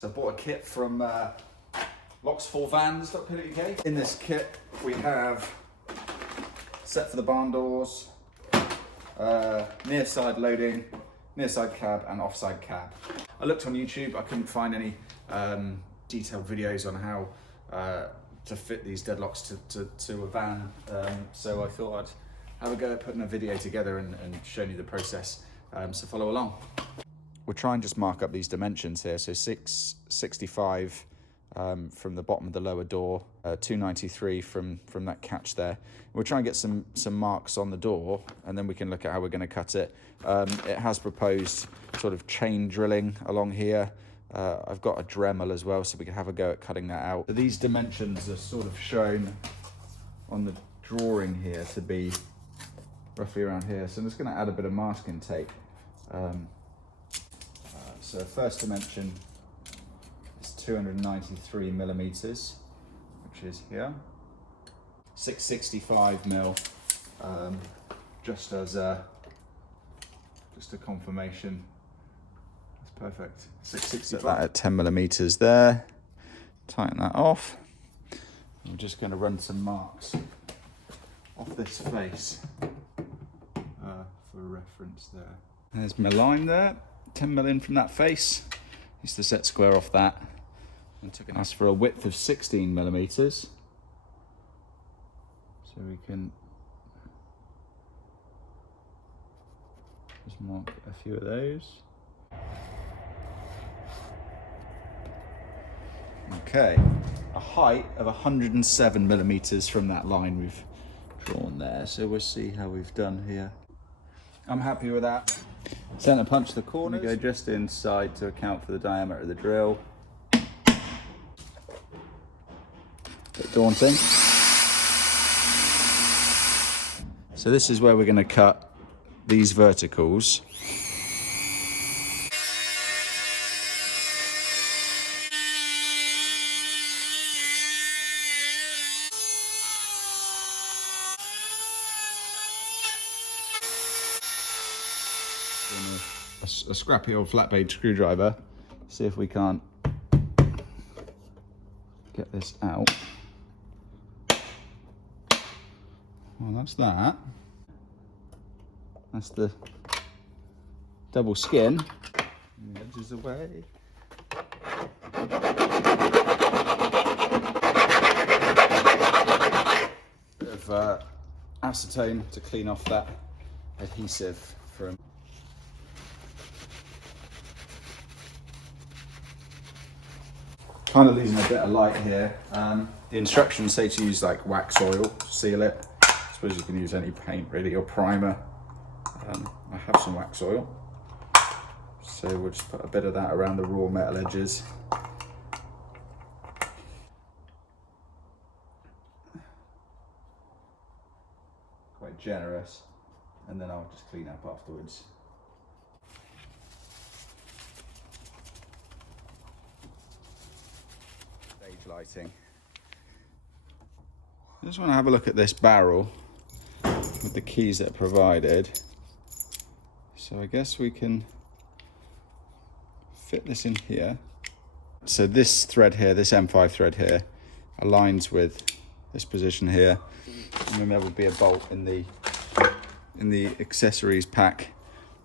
So I bought a kit from L4V. In this kit we have set for the barn doors, near side loading, near side cab and offside cab. I looked on YouTube, I couldn't find any detailed videos on how to fit these deadlocks to a van, so I thought I'd have a go at putting a video together and showing you the process, so follow along. We'll try and just mark up these dimensions here. So 665 from the bottom of the lower door, 293 from that catch there. We'll try and get some marks on the door, and then we can look at how we're going to cut it. It has proposed sort of chain drilling along here. I've got a Dremel as well, so we can have a go at cutting that out. So these dimensions are sort of shown on the drawing here to be roughly around here. So I'm just going to add a bit of masking tape. So first dimension is 293 millimeters, which is here. 665 mil, just as a confirmation. That's perfect. 665. Set that at 10 millimeters there. Tighten that off. I'm just going to run some marks off this face for reference there. There's my line there. 10 mil in from that face. Used to set square off that. And took an ask for a width of 16 millimeters. So we can just mark a few of those. Okay, a height of 107 millimeters from that line we've drawn there. So we'll see how we've done here. I'm happy with that. Centre punch the corners. Go just inside to account for the diameter of the drill. Bit daunting. So this is where we're going to cut these verticals. A scrappy old flat blade screwdriver, see if we can't get this out. Well, that's that. That's the double skin. The edges away. Bit of acetone to clean off that adhesive from. Kind of losing a bit of light here. The instructions say to use like wax oil to seal it. I suppose you can use any paint really, or primer. I have some wax oil, so we'll just put a bit of that around the raw metal edges. Quite generous, and then I'll just clean up afterwards. Lighting. I just want to have a look at this barrel with the keys that are provided. So I guess we can fit this in here. So this thread here, this M5 thread here, aligns with this position here, and then there will be a bolt in the accessories pack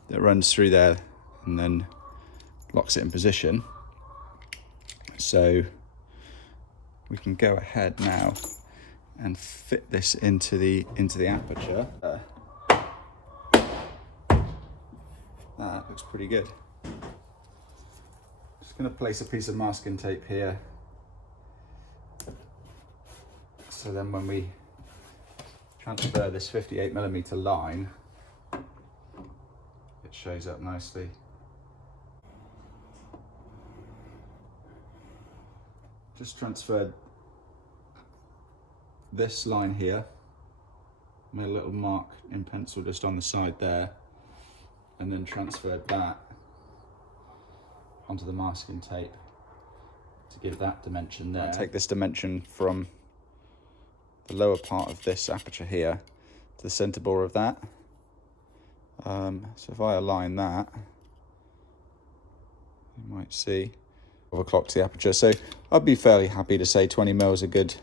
that runs through there and then locks it in position. So we can go ahead now and fit this into the aperture. That looks pretty good. Just going to place a piece of masking tape here, so then when we transfer this 58mm line, it shows up nicely. Just transferred this line here, made a little mark in pencil just on the side there, and then transferred that onto the masking tape to give that dimension there. I'll take this dimension from the lower part of this aperture here to the centre bore of that. So if I align that, you might see o'clock to the aperture. So I'd be fairly happy to say 20 mil is a good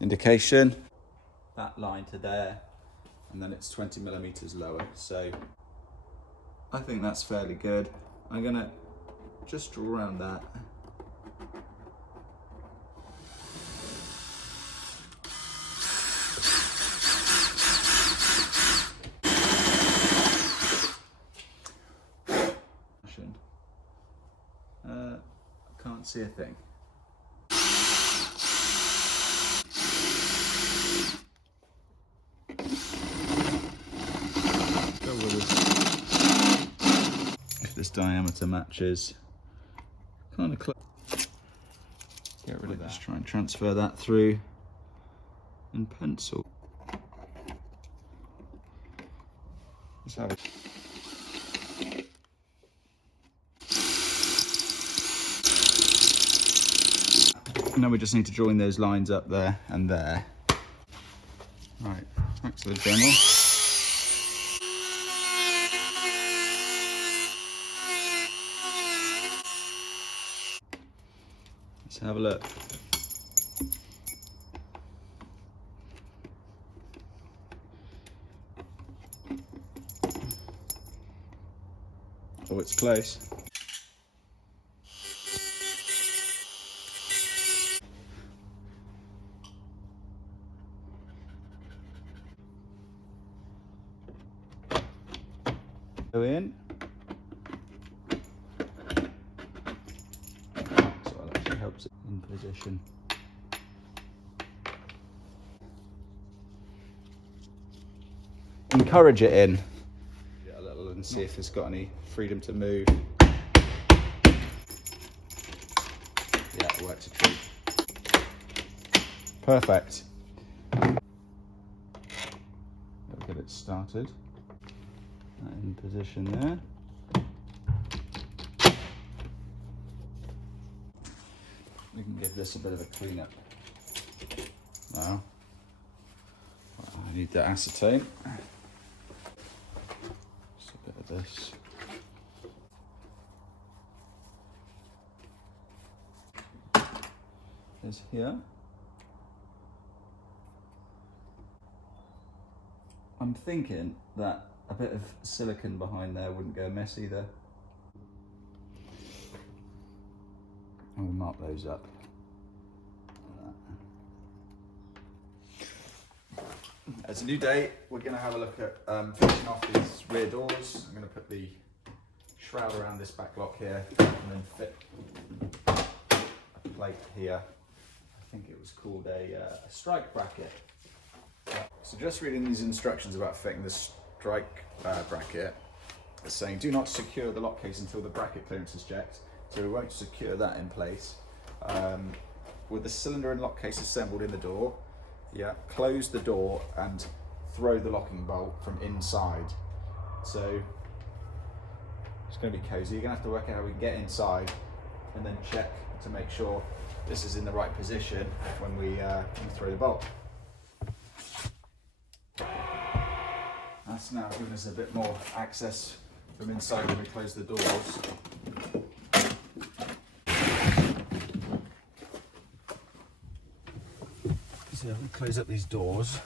indication. That line to there, and then it's 20 millimeters lower. So I think that's fairly good. I'm gonna just draw around that. I can't see a thing. If this diameter matches, kind of close. Get rid of that. Just try and transfer that through in pencil. Let's have it. And then we just need to join those lines up there and there. Right, back to the demo. Let's have a look. Oh, it's close. Go in. So that actually helps it in position. Encourage it in. A little and see if it's got any freedom to move. Yeah, it works a treat. Perfect. We'll get it started. In position there. We can give this a bit of a clean up now. I need the acetone. Just a bit of this. Is here. I'm thinking that a bit of silicone behind there wouldn't go amiss either. And we'll mark those up. It's a new day. We're going to have a look at finishing off these rear doors. I'm going to put the shroud around this back lock here and then fit a plate here. I think it was called a strike bracket. So just reading these instructions about fitting the strike bracket, it's saying do not secure the lock case until the bracket clearance is checked. So we won't secure that in place. With the cylinder and lock case assembled in the door, close the door and throw the locking bolt from inside. So it's going to be cozy. You're going to have to work out how we can get inside and then check to make sure this is in the right position when we throw the bolt. That's now giving us a bit more access from inside when we close the doors. So if we close up these doors,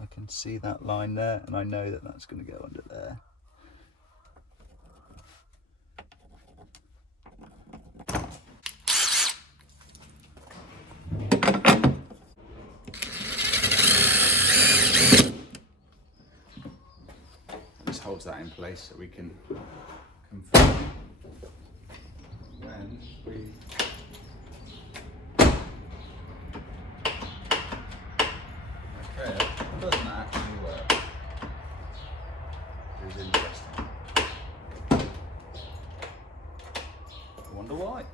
I can see that line there, and I know that that's going to go under there. Just holds that in place so we can confirm when we doesn't actually work. It is interesting. I wonder why.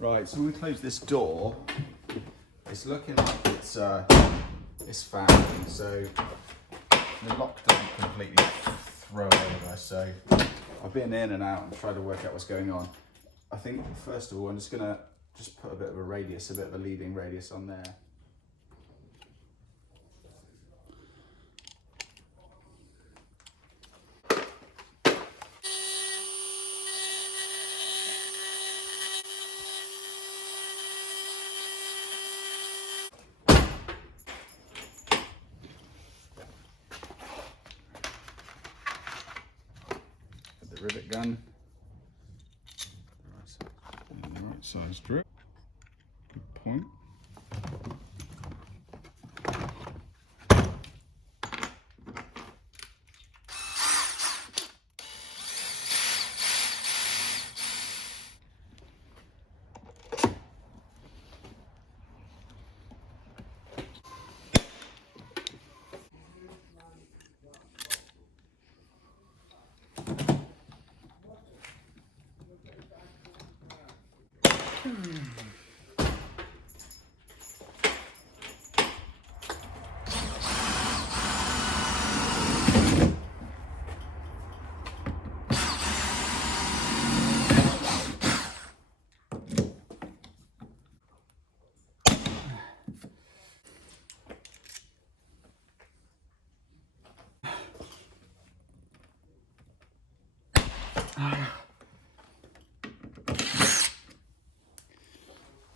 Right, so when we close this door, it's looking like it's found, so the lock doesn't completely throw over. So I've been in and out and tried to work out what's going on. I think first of all, I'm just gonna put a bit of a radius, a bit of a leading radius on there. drip gun. The right size drip. Good point.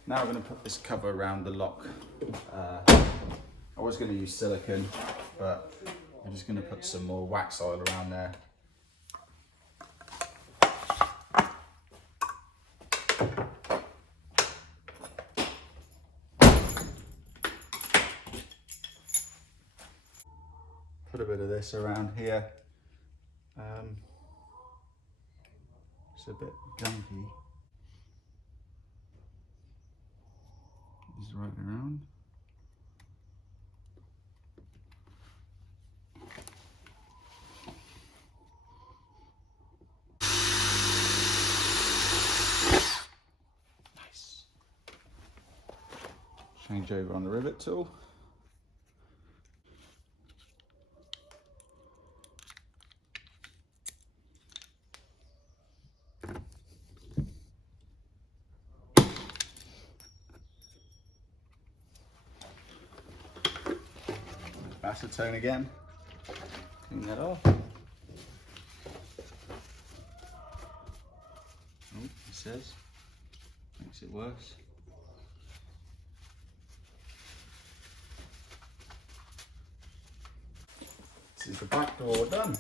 Now we're going to put this cover around the lock. I was going to use silicone, but I'm just going to put some more wax oil around there. Put a bit of this around here. It's a bit gunky. Just right around. Nice. Change over on the rivet tool. Acetone again. Clean that off. Oh, it says. Makes it worse. This is the back door done.